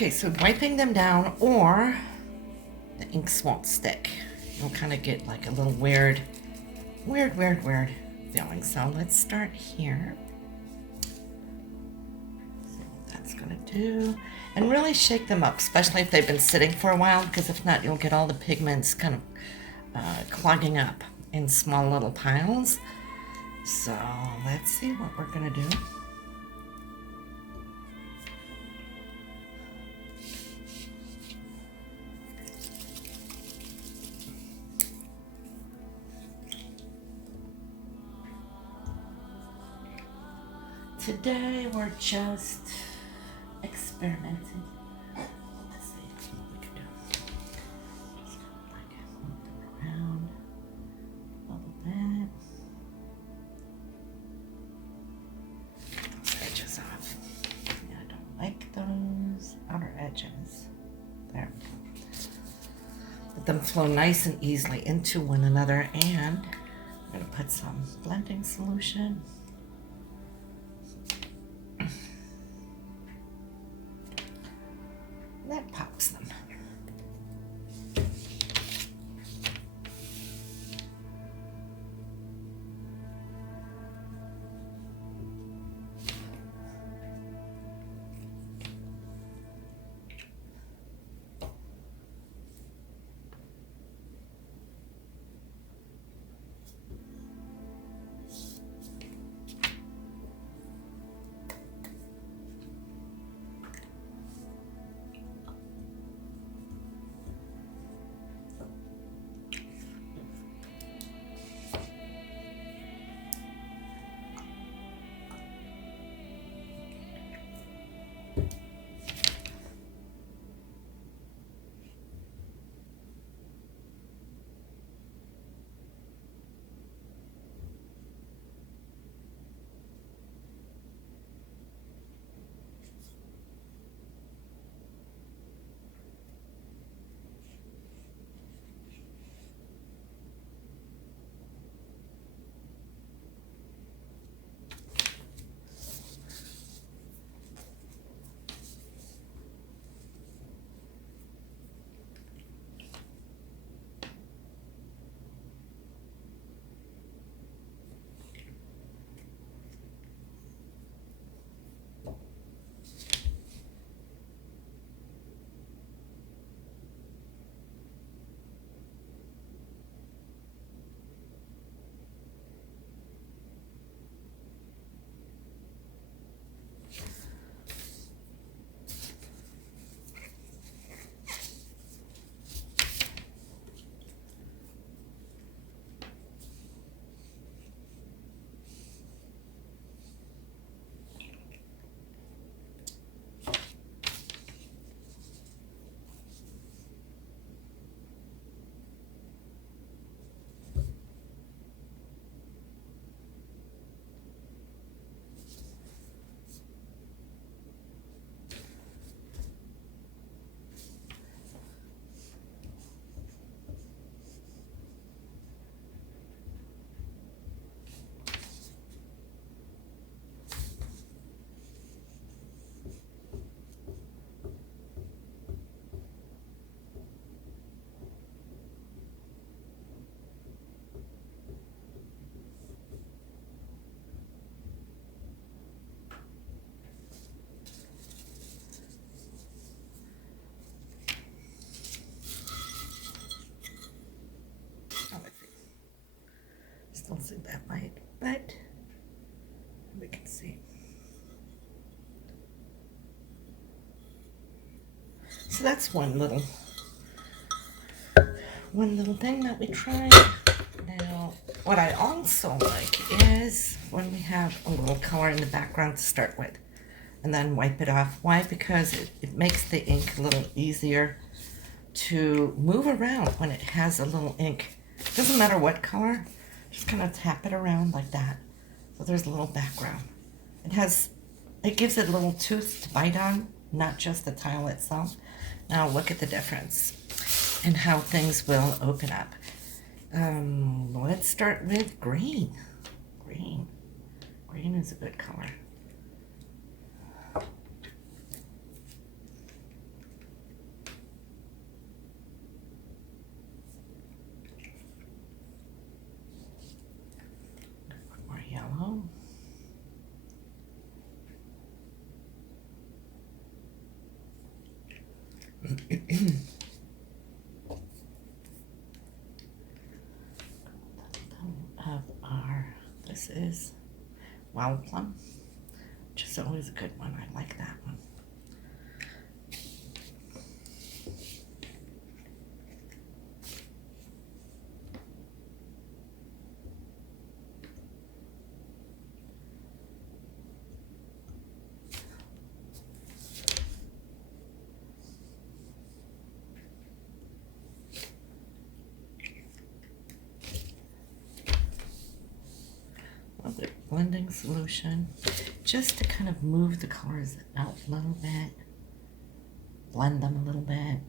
Okay, so wiping them down or the inks won't stick. You'll kind of get like a little weird feeling. So let's start here. See what that's gonna do. And really shake them up, especially if they've been sitting for a while, because if not, you'll get all the pigments kind of clogging up in small little piles. So let's see what we're gonna do. Today we're just experimenting. Let's see what we can do. Just like move them around a little bit. Those edges off. Yeah, I don't like those outer edges. There we go. Let them flow nice and easily into one another, and I'm going to put some blending solution. That pops them. Still see that light, but we can see. So that's one little thing that we tried. Now, what I also like is when we have a little color in the background to start with, and then wipe it off. Why? Because it makes the ink a little easier to move around when it has a little ink. It doesn't matter what color, just kind of tap it around like that. So there's a little background. It gives it a little tooth to bite on, not just the tile itself. Now look at the difference and how things will open up. Let's start with green. Green is a good color. of our, this is wild plum, which is always a good one. I like that one. Blending solution just to kind of move the colors out a little bit, blend them a little bit.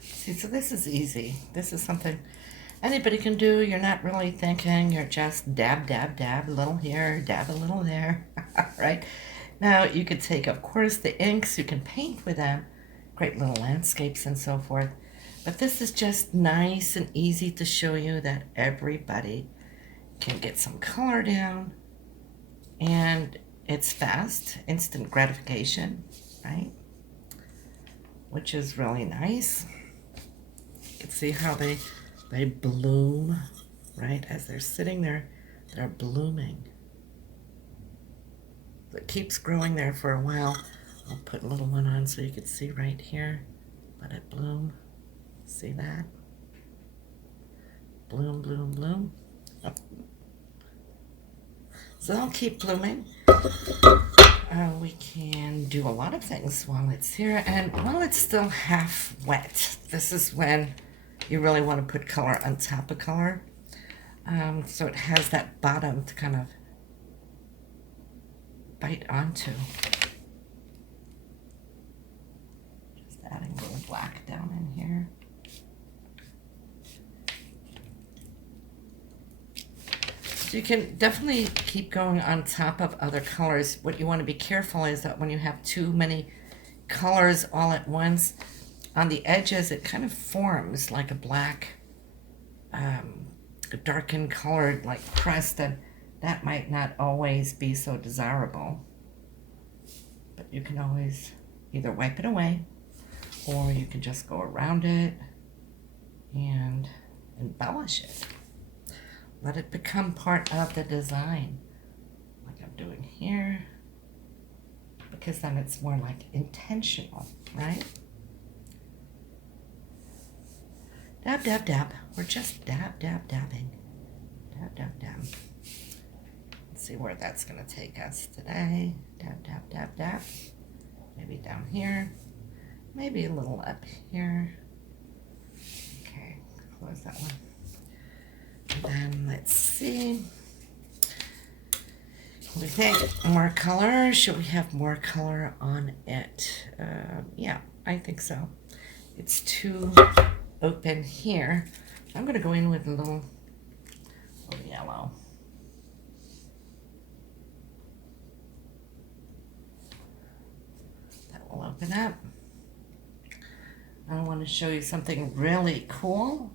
See, so this is easy. This is something anybody can do. You're not really thinking. You're just dab, dab, dab, a little here, dab a little there, right? Now, you could take, of course, the inks. You can paint with them. Great little landscapes and so forth. But this is just nice and easy to show you that everybody can get some color down. And it's fast, instant gratification, right? Which is really nice. You can see how they bloom, right? As they're sitting there, they're blooming. It keeps growing there for a while. I'll put a little one on so you can see right here. Let it bloom. See that? Bloom, bloom, bloom. So they'll keep blooming. We can do a lot of things while it's here, and while it's still half wet. This is when you really want to put color on top of color. So it has that bottom to kind of bite onto. Just adding a little black down in here. So you can definitely keep going on top of other colors. What you want to be careful is that when you have too many colors all at once, on the edges it kind of forms like a black, darkened colored like crust, and that might not always be so desirable. But you can always either wipe it away, or you can just go around it and embellish it. Let it become part of the design, like I'm doing here, because then it's more like intentional, right? Dab, dab, dab. We're just dab, dab, dabbing. Dab, dab, dab. Let's see where that's going to take us today. Dab, dab, dab, dab. Maybe down here. Maybe a little up here. Okay, close that one. And then let's see. What do we think? More color? Should we have more color on it? Yeah, I think so. It's too open here. I'm going to go in with a little yellow. That will open up. I want to show you something really cool,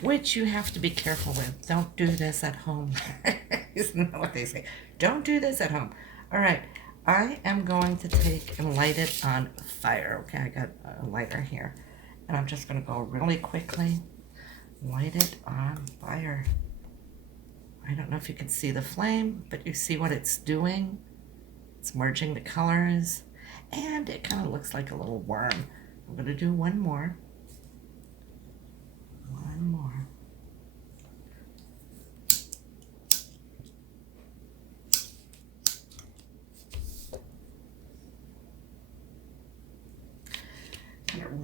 which you have to be careful with. Don't do this at home. Isn't that what they say? Don't do this at home. All right, I am going to take and light it on fire. Okay, I got a lighter here. And I'm just going to go really quickly, light it on fire. I don't know if you can see the flame, but you see what it's doing. It's merging the colors, and it kind of looks like a little worm. I'm going to do one more.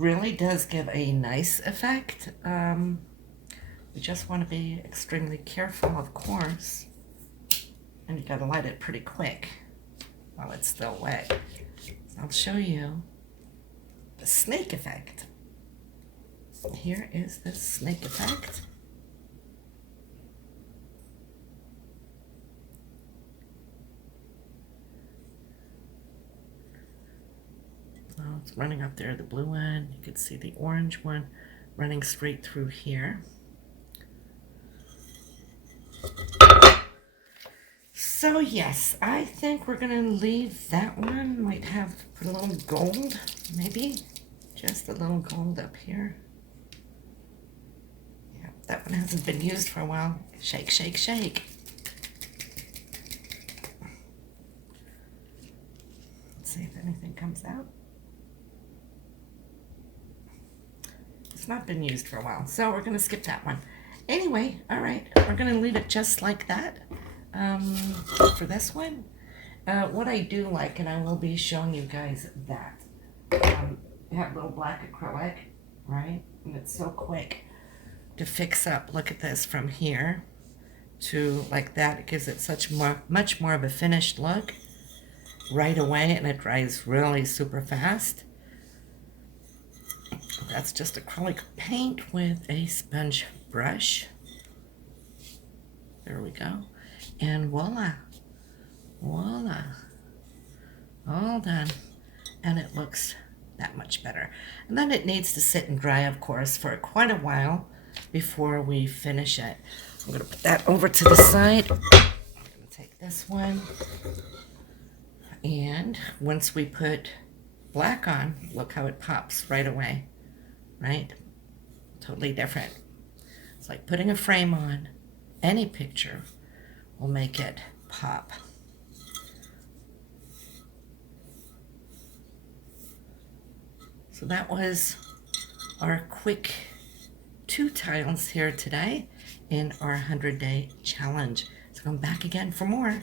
really does give a nice effect. We just want to be extremely careful, of course. And you gotta light it pretty quick while it's still wet. So I'll show you the snake effect. Here is the snake effect. So it's running up there, the blue one. You can see the orange one running straight through here. So yes, I think we're gonna leave that one. Might have put a little gold, maybe. Just a little gold up here. Yeah, that one hasn't been used for a while. Shake, shake, shake. Let's see if anything comes out. It's not been used for a while, so we're gonna skip that one. Anyway, all right, we're gonna leave it just like that. For this one, what I do like, and I will be showing you guys that, you have little black acrylic, right? And it's so quick to fix up. Look at this, from here to like that. It gives it much more of a finished look right away, and it dries really super fast. That's just acrylic paint with a sponge brush. There we go. And voila, voila, all done. And it looks that much better. And then it needs to sit and dry, of course, for quite a while before we finish it. I'm gonna put that over to the side. I'm gonna take this one. And once we put black on, look how it pops right away, right? Totally different. It's like putting a frame on any picture will make it pop. So that was our quick 2 tiles here today in our 100-day challenge. So come back again for more.